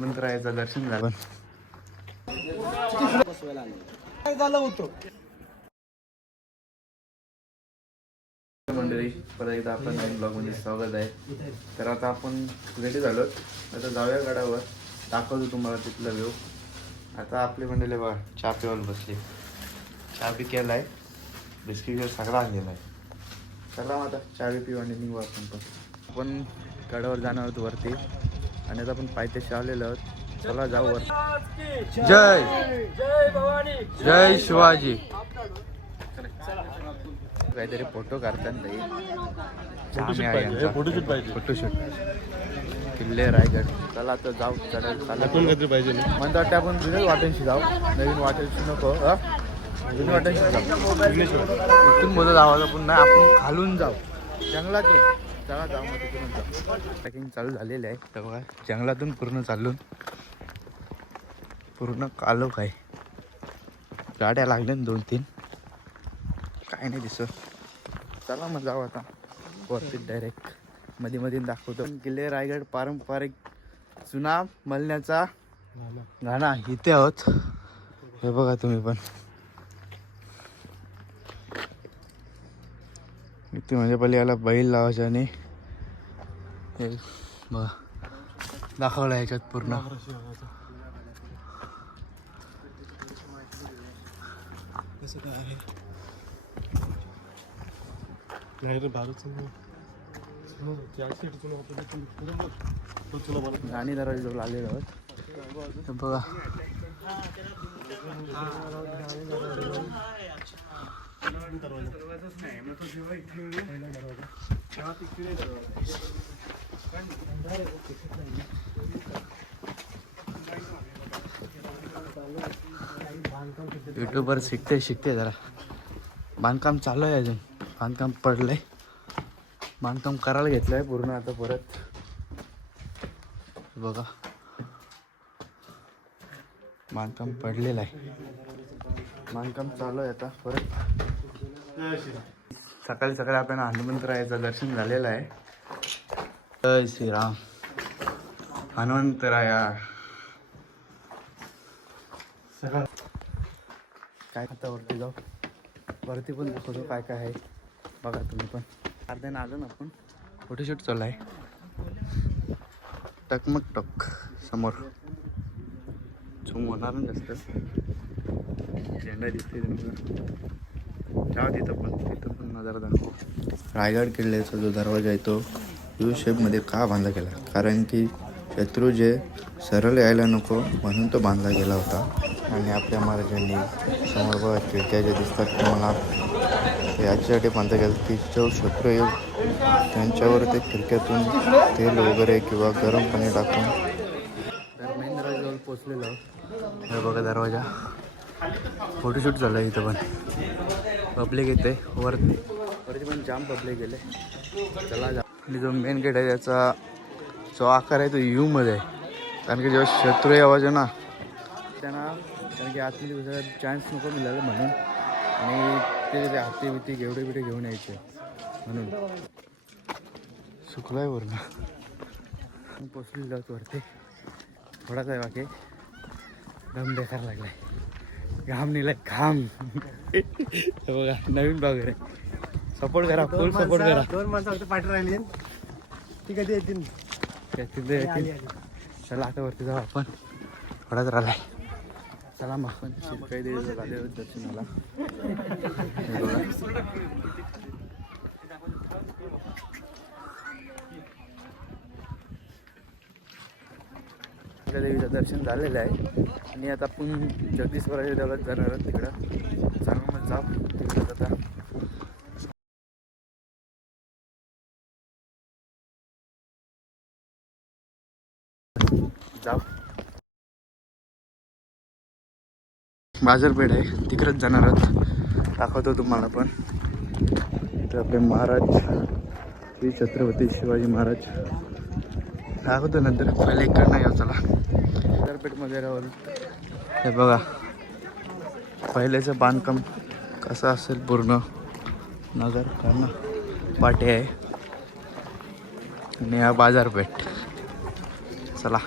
मंत्राचं दर्शन झालं मंडळी. परत एकदा आपलं नवीन ब्लॉग मध्ये स्वागत आहे. तर आता आपण रेडी झालो, आता जाऊया गडावर, दाखवतो तुम्हाला तिथला व्ह्यू. आता आपली मंडळी बघा चहा पिवायला बसली, चहा बी केलाय, बिस्किट सगळा आणलेला आहे. चला आता चहा बी पिऊ आणि निघू आपण गडावर जाणार आहोत वरती. आणि आता आपण पायथ्याशी आलेलो आहोत. चला जाऊ वर. जय जय भवानी, जय शिवाजी. काहीतरी फोटो काढतात फोटोशूट किल्ले रायगड. चला आता जाऊ चढायला पाहिजे म्हणतो वाटतं आपण जुन्याच वाटेंशी जाऊ, नवीन वाटेंशी नको. जुन्या वाटेंशी जाऊ, इथून मोदत आवाज पुन्हा आपण खालून जाऊ जंगलातून. चला जाऊ मग तिथून जाऊ. ट्रेकिंग चालू झालेली आहे तर बघा, जंगलातून पूर्ण चालून पूर्ण कालोख आहे. गाड्या लागल्या 2-3, काय नाही दिसत. चला मग जाऊ आता वरती डायरेक्ट. मध्ये दाखवतो किल्ले रायगड पारंपरिक जुना मलण्याचा घाणा इथे आहोत. हे बघा तुम्ही पण इथे म्हणजे पहिले याला बैल लावायचे आणि हे बघा दाखवलं ह्याच्यात पूर्ण. कसं काय आहे गाणी दरवाजे जवळ आलेलो आहोत बघा. युट्यूबवर शिकते जरा. बांधकाम चालू आहे, अजून बांधकाम पडलंय, बांधकाम करायला घेतलंय पूर्ण आता परत. बघा बांधकाम पडलेलं आहे, बांधकाम चालू आहे आता परत. सकाळी आपल्याला हनुमंतरायाचं दर्शन झालेलं आहे. जय श्रीराम. हनुमंतराया सकाळ काय आता वरती जाऊ, वरती पण दाखवतो काय काय आहे बघा तुम्ही पण. अर्ध्यानं आलो ना आपण. फोटोशूट चालू आहे. टकमक टक समोर झूम होणार ना जास्त. झेंडा दिसते जाऊ तिथं पण नजारा दाखव. रायगड किल्ल्याचा जो दरवाजा आहे तो यू शेपमध्ये का बांधला गेला, कारण की शत्रू जे सरळ यायला नको म्हणून तो बांधला गेला होता. आणि आपल्या महाराजांनी समोर बघा खिडक्या ज्या दिसतात तुम्हाला, याच्यासाठी बांधला गेला की जो शत्रू येईल त्यांच्यावर ते खिडक्यातून तेल वगैरे किंवा गरम पाणी टाकून. तर मेन दरवाजावर पोचलेलो. हे बघा दरवाजा. फोटोशूट झालं इथं पण. पब्लिक येते वरती पण जाम पब्लिक गेले. चला जा. आणि जो मेन गेट आहे त्याचा जो आकार आहे तो यूमध्ये आहे, कारण की जेव्हा शत्रू आवाज ना त्यांना, कारण की आतमध्ये चान्स नको मिळालं म्हणून. आणि ते हाती बिती बिटे घेऊन यायचे म्हणून. सुकलाय वरून पोचलेलो आहोत वरती. थोडाच आहे बाकी. दम बेकार लागलाय, घाम निघालाय घाम. बघा नवीन ब्लॉग आहे, सपोर्ट करा, फुल सपोर्ट करा. 2 माणसं फक्त पाठी राहिली, ती कधी येतील. चला आता वरती जाऊ आपण, थोडाच राहिलाय. चला मग आपण काही दिवस झाले दर्शनाला. देवीचं दर्शन झालेलं आहे. आणि आता आपण जगदीश्वराच्या देवळात जाणार आहोत तिकडं. चांगलं मग जाऊ तिकडं आता. जाऊ बाजारपेठ आहे तिकडंच जाणार आहोत, दाखवतो तुम्हाला पण. तर आपले महाराज श्री छत्रपती शिवाजी महाराज दाखवतो नंतर. पहिले इकडनं येऊ चला. बाजारपेठमध्ये राहून हे बघा पहिल्याचं बांधकाम कसं असेल पूर्ण. नगर कारण पाटे आहे आणि हा बाजारपेठ. चला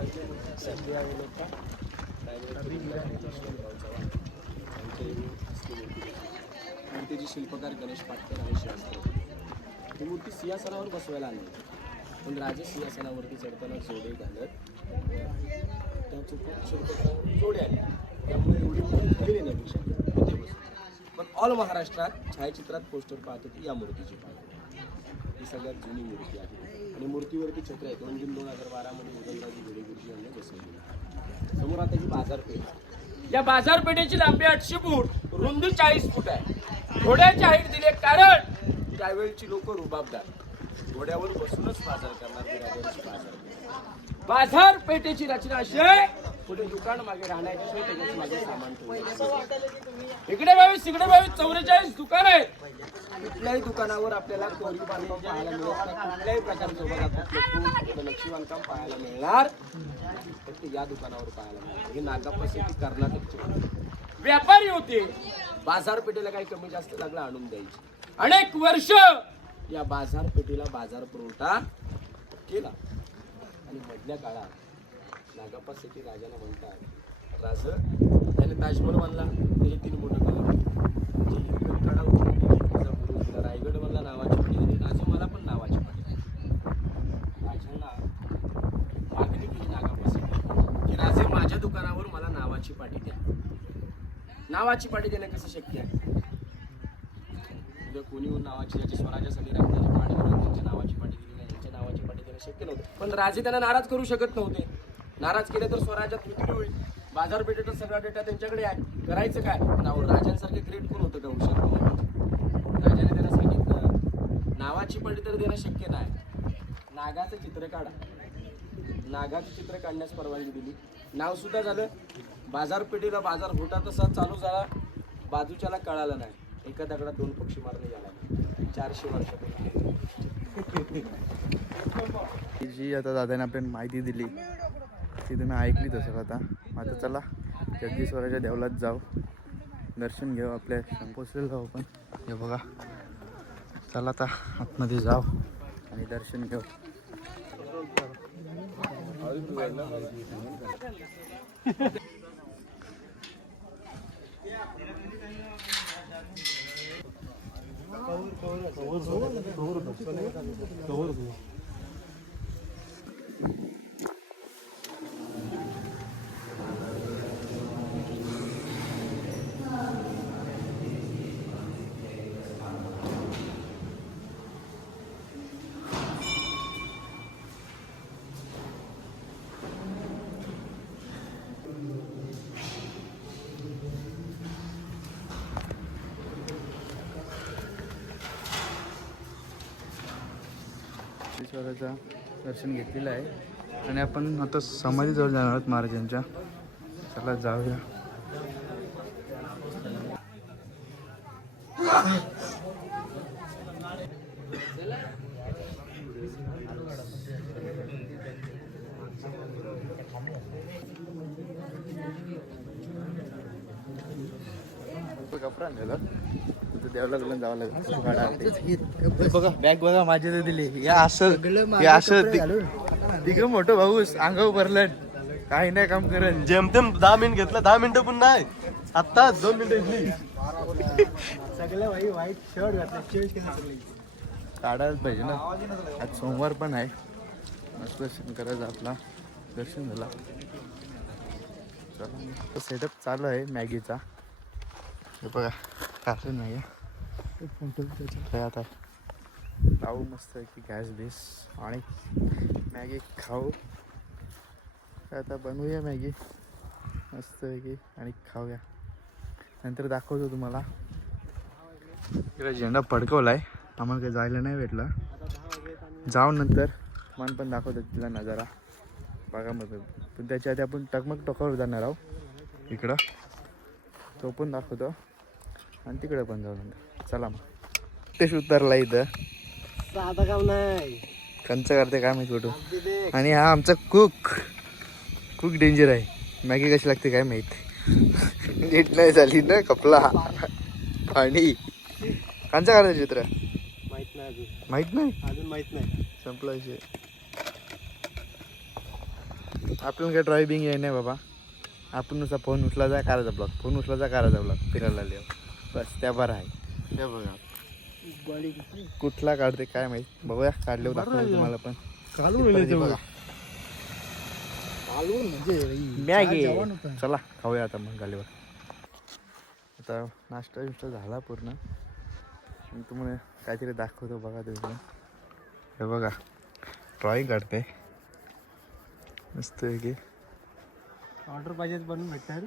सध्या लोक मूर्तीची शिल्पकार गणेश पाटकर आणि शिवाजी ही मूर्ती सिंहासनावर बसवायला आणली, पण राजे सिंहासनावरती चढताना जोडे घालत त्या चुकून शिल्पकार जोडे आले, त्यामुळे एवढी मूर्ती गेली नाही पेक्षा तिथे बसली. पण ऑल महाराष्ट्रात छायाचित्रात पोस्टर पाहत होती या मूर्तीची पाहिजे. ही सगळ्यात जुनी मूर्ती आहे आणि मूर्तीवरती छत्र आहे. 2 जून 2012 मध्ये उदयनराजे भिडे गुरुजी यांनी बसवली. समोर आता ही बाजारपेठ. या बाजारपेठेची लांबी 800 फूट, रुंदी 40 फूट आहे. घोड्याची हाईट दिले कारण त्यावेळची लोक रुबाबदार, घोड्यावर बसूनच बाजार करणार. बाजारपेठेची रचना अशी आहे, पुढे दुकान मागे राहण्याची सोय, त्याच्यात मागे सामान ठेवलं. इकडे 22 तिकडे 22 44 दुकान आहेत. कुठल्याही दुकानावर आपल्याला कोरीव बांधकाम पाहायला मिळत नाही, कुठल्याही प्रकारचं नक्षी बांधकाम पाहायला मिळणार, फक्त या दुकानावर पाहायला मिळणार. हे नागाप्पा शेट्टी कर्नाटकचे व्यापारी होते. बाजारपेठेला काही कमी जास्त लागला आणून द्यायची. अनेक वर्ष या बाजारपेठेला बाजार पुरवठा केला आणि मधल्या काळात नागाप्पा शेट्टी राजाला म्हणतात, राज त्याने ताजमहल बांधला, त्याचे 3 मोठं कलम, जे हिरकण कडा होती, रायगड मधला नावाची पाटी दिली, राजे मला पण नावाची पाटी दिली. राजांना मागणी केली नागाप्पा शेट्टी की राजे माझ्या दुकानावर मला नावाची पाटी द्या. नावाची पाटी देणं कसं शक्य आहे? उद्या कोणी नावाची ज्याच्या स्वराज्यासाठी राहण्याची पाटी देणं, त्यांच्या नावाची पाटी दिली नाही, यांच्या नावाची पाटी देणं शक्य नव्हतं. पण राजे त्यांना नाराज करू शकत नव्हते. नाराज केले तर स्वराज्यात विक्री होईल. बाजारपेठेचा सगळा डेटा त्यांच्याकडे आहे, करायचं काय? राजांसारखे ग्रेट कोण होतं का हुशार कोण होतं? राजाने त्यांना सांगितलं नावाची पाटी तर देणं शक्य नाही, नागाचं चित्र काढा. नागाचं चित्र काढण्यास परवानगी दिली. नाव सुद्धा झालं. बाजारपेठेला बाजार होता तसा चालू झाला. बाजूच्याला कळालं नाही. एका दगडात 2 पक्षी मारणे झाला. 400 वर्षापूर्वी जी आता दादाने आपण माहिती दिली ती तुम्ही ऐकलीच असेल. आता चला जगदीश्वराच्या देवळात जाऊ, दर्शन घेऊ. आपल्या संपोसलेलं जाऊ आपण. हे बघा, चला आता आतमध्ये जाऊ आणि दर्शन घेऊ. ईश्वराचं दर्शन घेतलेलं आहे आणि आपण आता समाधीजवळ जाणार आहोत महाराजांच्या. चला जाऊया. कपडा नेला देवाला जावं लागेल. बघा बॅग बघा माझी तर दिली. या असं तिघ मोठं भाऊस अंगावर भरलं, काही नाही काम करत. जेमतेम 10 मिनिट घेतलं, 10 मिनिटं पण नाही, आत्ता 2 मिनिटं सगळं वाईट शर्ट घातलं, चेंज केलं. काढायलाच पाहिजे ना. आज सोमवार पण आहे. मस्त शंकराचा आपला दर्शन झाला. चला सेटअप चालू आहे मॅगीचा. हे बघा कासं नाही आहे. आता लावू मस्त की गॅस बेस आणि मॅगी खाऊ. आता बनवूया मॅगी मस्त की आणि खाऊया. नंतर दाखवतो तुम्हाला. इकडे झेंडा फडकवला आहे, आम्हाला काही जायला नाही भेटला. जाऊन नंतर मन पण दाखवतो तिला नजारा बघा. मग पण त्याच्या आधी आपण टकमक टोकावर जाणार आहोत. इकडं तो पण दाखवतो आणि तिकडे पण जाऊ नंतर. चला मग. तेच उतरला इथं. साधा काम नाही, कंच करते काय माहिती फोटो. आणि हा आमचा कुक डेंजर आहे. मॅगी कशी लागते काय माहिती. नीट नाही झाली ना कपला पाणी. कंचा करायचं चित्र माहित नाही अजून. माहित नाही अजून माहित नाही. संपला विषय. आपल्याला काय ड्रायव्हिंग आहे नाही बाबा. आपण नुसता फोन उचलायचा करायचा ब्लॉग, फोन उचलायचा करायचा ब्लॉग फिरायला आले बस. त्या बरं आहे. त्या बघा कुठला काढते काय माहित. बघूया काढले दाखवतो तुम्हाला पण. बघा मॅगी. चला खाऊया आता मग गालीवर. आता नाश्ता बिष्टा झाला पूर्ण. मी तुम्हाला काहीतरी दाखवतो बघा तुम्ही. हे बघा ड्रॉइंग काढते मस्त आहे की. ऑर्डर पाहिजे बनवून भेटणार.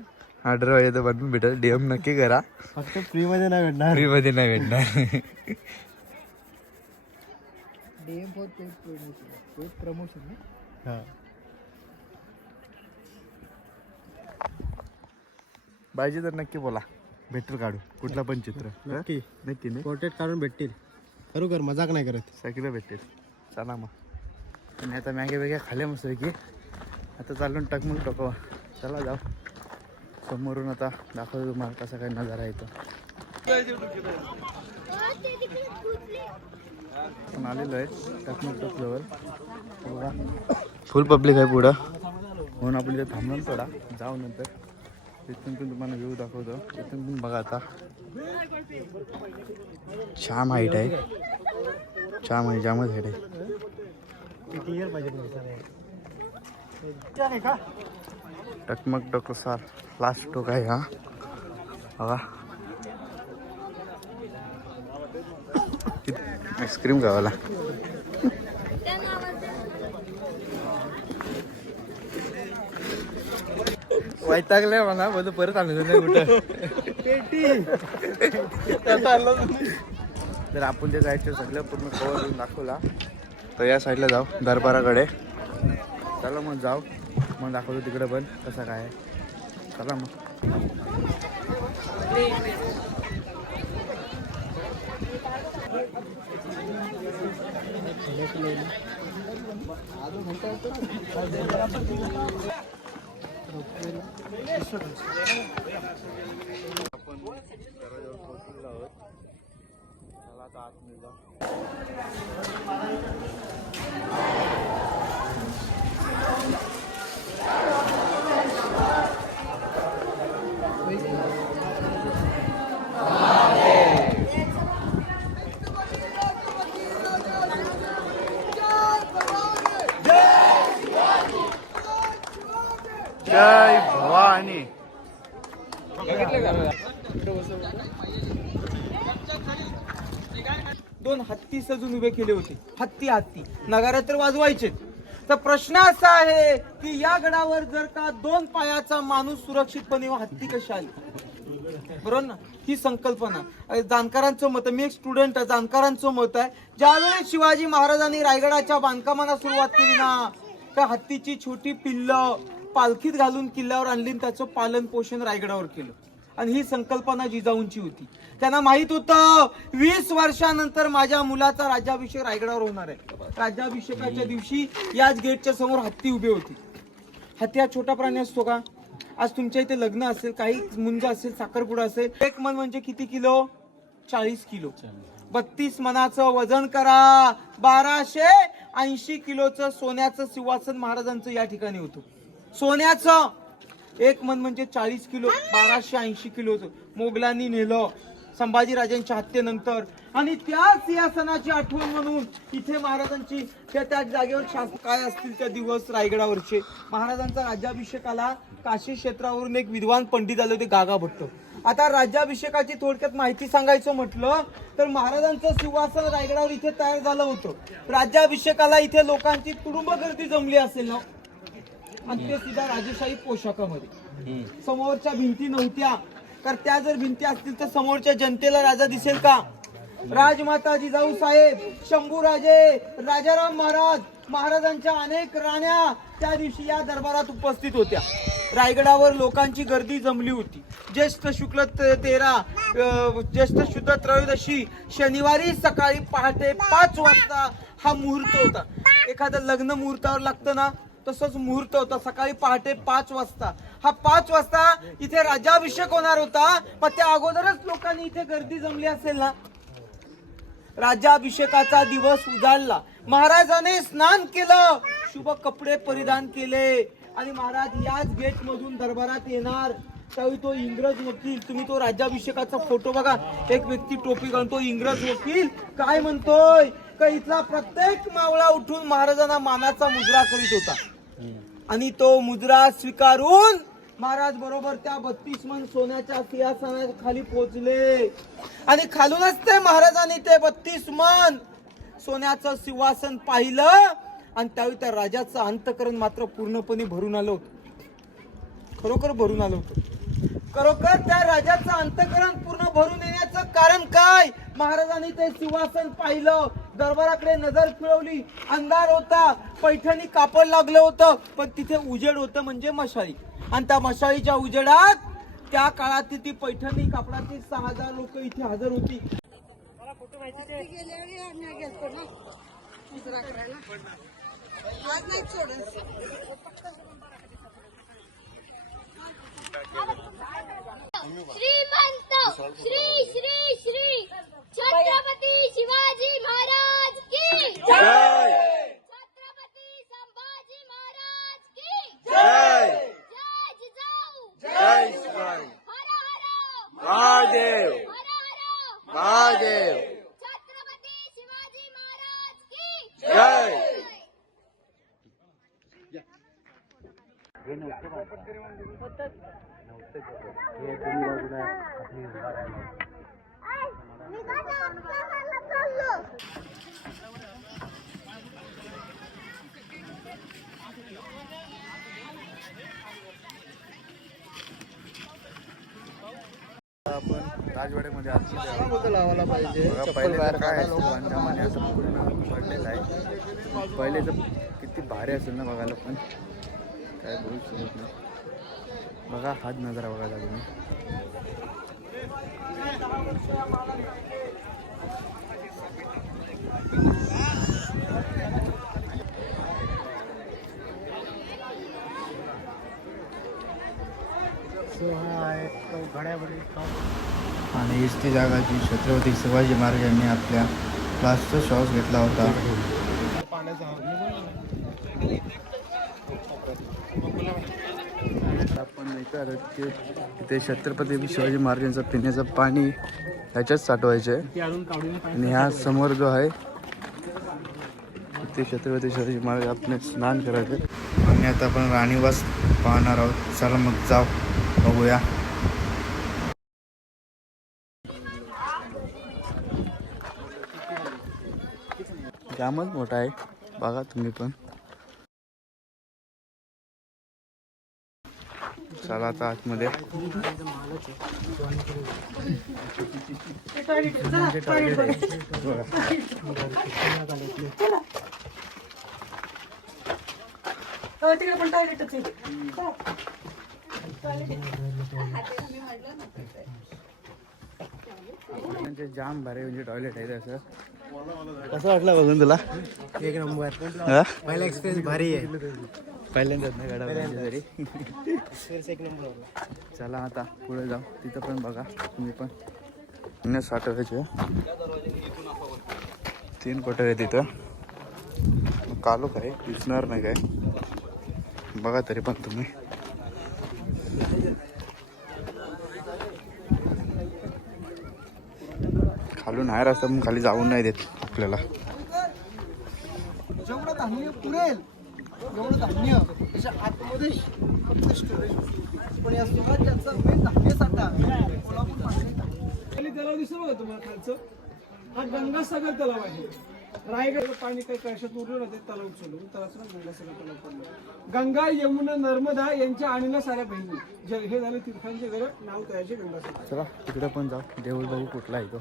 ऑर्डर पाहिजे तर बनवून भेटेल. DM नक्की करा. फक्त फ्री मध्ये नाही भेटणार. फ्री मध्ये नाही भेटणार. DM for promotion. हा पाहिजे तर नक्की बोला, भेटेल काढू कुठला पण चित्र. नक्की नक्की नाही पोर्ट्रेट काढून भेटतील. खरोखर मजाक नाही करत. सगळं भेटेल. चला मग. आणि आता मॅगे वेगळ्या खाल्या मस्त की. आता चालून टकमक टकवा. चला जाऊ समोरून. आता दाखवतो तुम्हाला कसा काय नजारा येतो. पण आलेलो आहे टकमक टकल्यावर. बघा फुल पब्लिक आहे पुढं म्हणून आपण इथे थांबलो थोडा. जाऊ नंतर तिथून पण तुम्हाला व्ह्यू दाखवतो. तिथून पण बघा आता छान हाईट आहे. छान आहे जामच हाईट आहे. क्लिअर पाहिजे टकमक टकसार लास्ट टोक आहे हा. बघा आईस्क्रीम खावाला. वैतागले मला बोलतो परत आणलं नाही कुठं. तर आपण ते जायचं सगळं पूर्ण कवर करून दाखवला. तर या साईडला जाऊ दरबाराकडे. चला मग जाऊ मग दाखवतो तिकडे पण कसं काय. चला मग. आपण दरवाजावर पोहोचलेलो आहोत. चला आता आतमध्ये जाऊ. जय भवानी. दोन हत्ती सजून उभे केले होते. हत्ती नगारा तर वाजवायचे. तर प्रश्न असा आहे की या गडावर जर का 2 पायाचा माणूस सुरक्षितपणे हत्ती कशी आली. बरोबर ना. ही संकल्पना जाणकारांचं मत आहे. मी एक स्टुडंट आहे. जाणकारांचं मत आहे ज्यावेळेस शिवाजी महाराजांनी रायगडाच्या बांधकामाला सुरुवात केली ना, त्या हत्तीची छोटी पिल्लं पालखीत घालून किल्ल्यावर आणली आणि त्याचं पालन पोषण रायगडावर केलं. आणि ही संकल्पना जिजाऊंची होती. त्यांना माहित होतं 20 वर्षानंतर माझ्या मुलाचा राज्याभिषेक रायगडावर होणार आहे. राज्याभिषेकाच्या दिवशी याच गेटच्या समोर हत्ती उभे होती. हत्ती हा छोटा प्राणी असतो का. आज तुमच्या इथे लग्न असेल, काही मुंज असेल, साखरपुडा असेल. 1 मन म्हणजे किती किलो. 40 किलो. 32 मनाचं वजन करा. 1280 किलोचं सोन्याचं सिंहासन महाराजांचं या ठिकाणी होतं. सोन्याचं. 1 मन म्हणजे 40 किलो. 1280 किलोचं मोगलांनी नेलं संभाजीराजांच्या हत्येनंतर. आणि त्या सिंहासनाची आठवण म्हणून इथे महाराजांची त्या जागेवर शासन काय असतील त्या दिवस रायगडावरचे. महाराजांचा राज्याभिषेकाला काशी क्षेत्रावरून एक विद्वान पंडित आले होते गागा भट्ट. आता राज्याभिषेकाची थोडक्यात माहिती सांगायचं म्हटलं तर महाराजांचं सिंहासन रायगडावर इथे तयार झालं होतं. राज्याभिषेकाला इथे लोकांची तुडुंब गर्दी जमली असेल ना. आणि ते सुद्धा राजेशाही पोशाखामध्ये. समोरच्या भिंती नव्हत्या. तर त्या जर भिंती असतील तर समोरच्या जनतेला राजा दिसेल का. राजमाता जिजाऊ साहेब, शंभूराजे, राजाराम महाराज, महाराजांच्या अनेक राण्या त्या दिवशी या दरबारात उपस्थित होत्या. रायगडावर लोकांची गर्दी जमली होती. ज्येष्ठ शुक्ल 13 ज्येष्ठ शुद्ध त्रयोदशी शनिवारी सकाळी पहाटे 5 वाजता हा मुहूर्त होता. एखादं लग्न मुहूर्तावर लागतं ना, तसंच मुहूर्त होता. सकाळी पहाटे 5 वाजता. हा 5 वाजता इथे राज्याभिषेक होणार होता. पण त्या अगोदरच लोकांनी इथे गर्दी जमली असेल ना. राज्याभिषेकाचा दिवस उजाडला. महाराजाने स्नान केलं, शुभ कपडे परिधान केले, आणि महाराज याच गेट मधून दरबारात येणार. त्यावेळी तो इंग्रज वकील, तुम्ही तो राज्याभिषेकाचा फोटो बघा, एक व्यक्ती टोपी घालून तो इंग्रज वकील काय म्हणतोय का इथला प्रत्येक मावळा उठून महाराजांना मानाचा मुजरा करीत होता. आणि तो मुजरा स्वीकारून महाराज बरोबर त्या 32 मन सोन्याच्या सिंहासनाच्या खाली पोहोचले. आणि खालूनच ते महाराजांनी ते 32 मन सोन्याचं सिंहासन पाहिलं. आणि त्यावेळी त्या राजाचं अंतःकरण मात्र पूर्णपणे भरून आलं होतं. खरोखर भरून आलं होतं. खरोखर त्या राजाचं अंतःकरण पूर्ण भरून येण्याचं कारण काय? महाराजांनी ते सिंहासन पाहिलं, दरबाराकडे नजर फिरवली. अंधार होता, पैठणी कापड लागलं होतं, पण तिथे उजेड होतं म्हणजे मशाली. आणि त्या मशालीच्या उजेडात त्या काळात ती पैठणी कापडाची 6000 लोक इथे हजर होती. श्रीमंत श्री श्री श्री छत्रपती शिवाजी महाराज की जय. छत्रपती संभाजी महाराज की जय. जय जिजाऊ जय शिवाजी. हर हर महादेव. हर हर महादेव. छत्रपती शिवाजी महाराज की जय. आपण राजवाड्यामध्ये लावायला पाहिजे. पहिले तर काय असतं बांधकाम आणि असं पूर्ण पडलेलं आहे. पहिले तर किती भारी असेल ना बघायला, पण काय बोलू शकत नाही. बघा हाच नजारा बघायला तुम्ही. आणि हीच ती जागा जी छत्रपती शिवाजी महाराजांनी आपल्या लास्टचा श्वास घेतला होता. आपण इथे छत्रपती शिवाजी महाराजांचं पिण्याचं पाणी ह्याच्यात साठवायचे. आणि ह्या समोर जो आहे ते छत्रपती शिवाजी महाराज आपले स्नान करायचे. आणि आता आपण राणीवास पाहणार आहोत. चला मग जाऊ बघूया. जामच मोठा आहे बघा तुम्ही पण. चला आता आतमध्ये. तिकडे पण टॉयलेटच आहे. म्हणजे जाम भारी म्हणजे टॉयलेट आहे तसं. कसं वाटलं बघून तुला? एक नंबर. पहिला एक्सपिरियन्स भारी आहे. पहिल्यांदाच नाही गाडा तरी. एक नंबर. चला आता पुढे जाऊ. तिथं पण बघा तुम्ही पण. साठवायचे 3 कोटर आहे तिथं. कालो काय दिसणार नाही काय बघा तरी पण तुम्ही. खालून आहे रस्ता पण खाली जाऊन नाही देत आपल्याला. जेवढं धान्य पुरेल एवढं धान्य त्याच्या आतमध्ये फक्त स्टोरेज. पण या स्वराज्याचा मेन धान्य साठा तलाव दिसतो बघा तुम्हाला खालचं, हा गंगासागर तलाव आहे. रायगड पाणी काही कशात उरलं ना ते तलाव सोडून तलावाचं गंगासागर तलाव पडलं. गंगा यमुना नर्मदा यांच्या आणीला साऱ्या बहिणी. हे झालं तीर्थांचे घर नाव तयाचे गंगासागर. चला तिकडे पण जाऊ. देऊळ बघू कुठला आहे तो.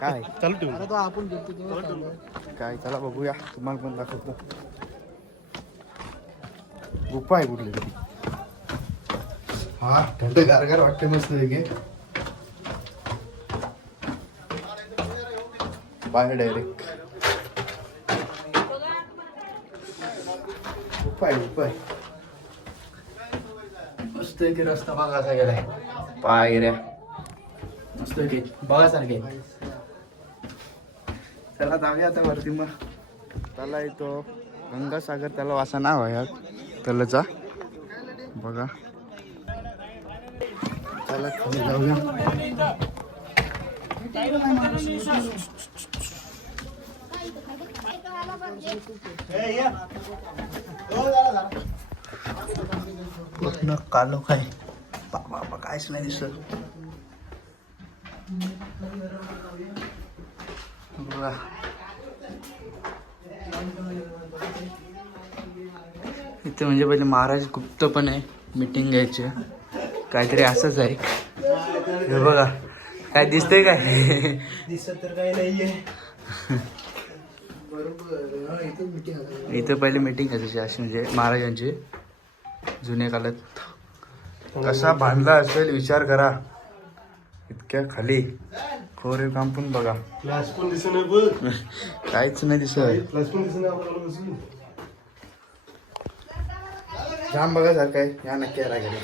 काय चालू आपण काय चला बघूया. तुम्हाला पण दाखवतो. गुफा आहे कुठली तरी. हा थंड गारगार वाटते मस्त वेगळे. बाहेर डायरेक्ट गुफा आहे. मस्त आहे की रस्ता बघा असा गेलाय. पायऱ्या मस्त आहे की बघासारखे. चला जाऊया आता वरती मग. त्याला येतो गंगासागर तलाव असं नाव आहे. तलचा बघा. चला खाली जाऊया. पूर्ण कालो काय बाबा काहीच नाही दिसत. बघा इथे म्हणजे पहिले महाराज गुप्त पण आहे. मीटिंग घ्यायची काहीतरी असंच आहे. हे बघा काय दिसतंय काय. दिसत तर काही नाहीये. इथं पहिले मीटिंग घ्यायची अशी म्हणजे महाराजांची जुन्या काळात कसा बांधला असेल विचार करा. इतक्या खाली खोरे काम पण बघा. फ्लॅश पण दिसत नाही बोल. काहीच नाही दिसत. फ्लॅश पण दिसत नाही आपल्याला बसून. जाम बघा सारखं आहे. या नक्की यायला गेले.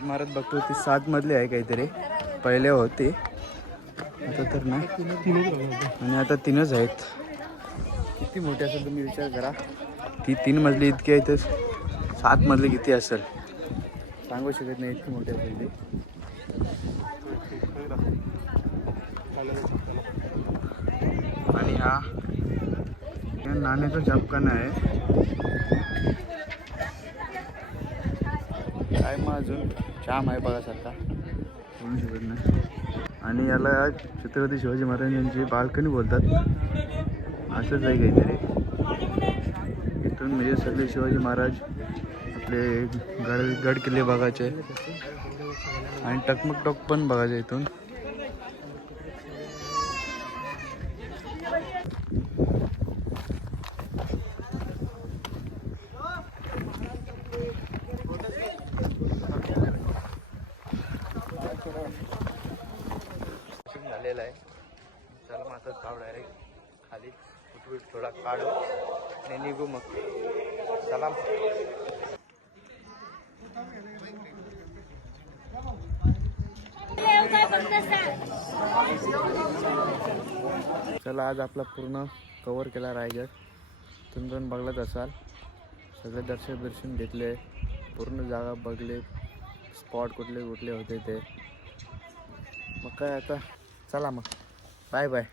इमारत बघतो ती 7 मजली आहे काहीतरी. पहिले होती आता तर नाही. आणि आता 3च आहेत. किती मोठी असेल तुम्ही विचार करा. ती 3 मजली इतकी आहे तर 7 मजली किती असेल सांगू शकत नाही. इतकी मोठी असेल ती. आणि हा नाण्याचा झपकाना आहे. काय मग अजून जाम आहे बघासारखा बोलू शकत नाही. आणि याला छत्रपती शिवाजी महाराजांची बाल्कनी बोलतात. असंच आहे काहीतरी. इथून म्हणजे सगळे शिवाजी महाराज आपले गड किल्ले बघायचे आणि टकमक टोक पण बघायचे इथून. झालेला आहे. चला मग आता जाऊ डायरेक्ट खाली थोडा काढू आणि निघू मग. चला चला आज आपला पूर्ण कव्हर केला रायगड. तुम्ही पण बघलाच असाल. सगळे दर्शन घेतले. पूर्ण जागा बघले. स्पॉट कुठले कुठले होते ते. मग काय आता चला मग बाय बाय.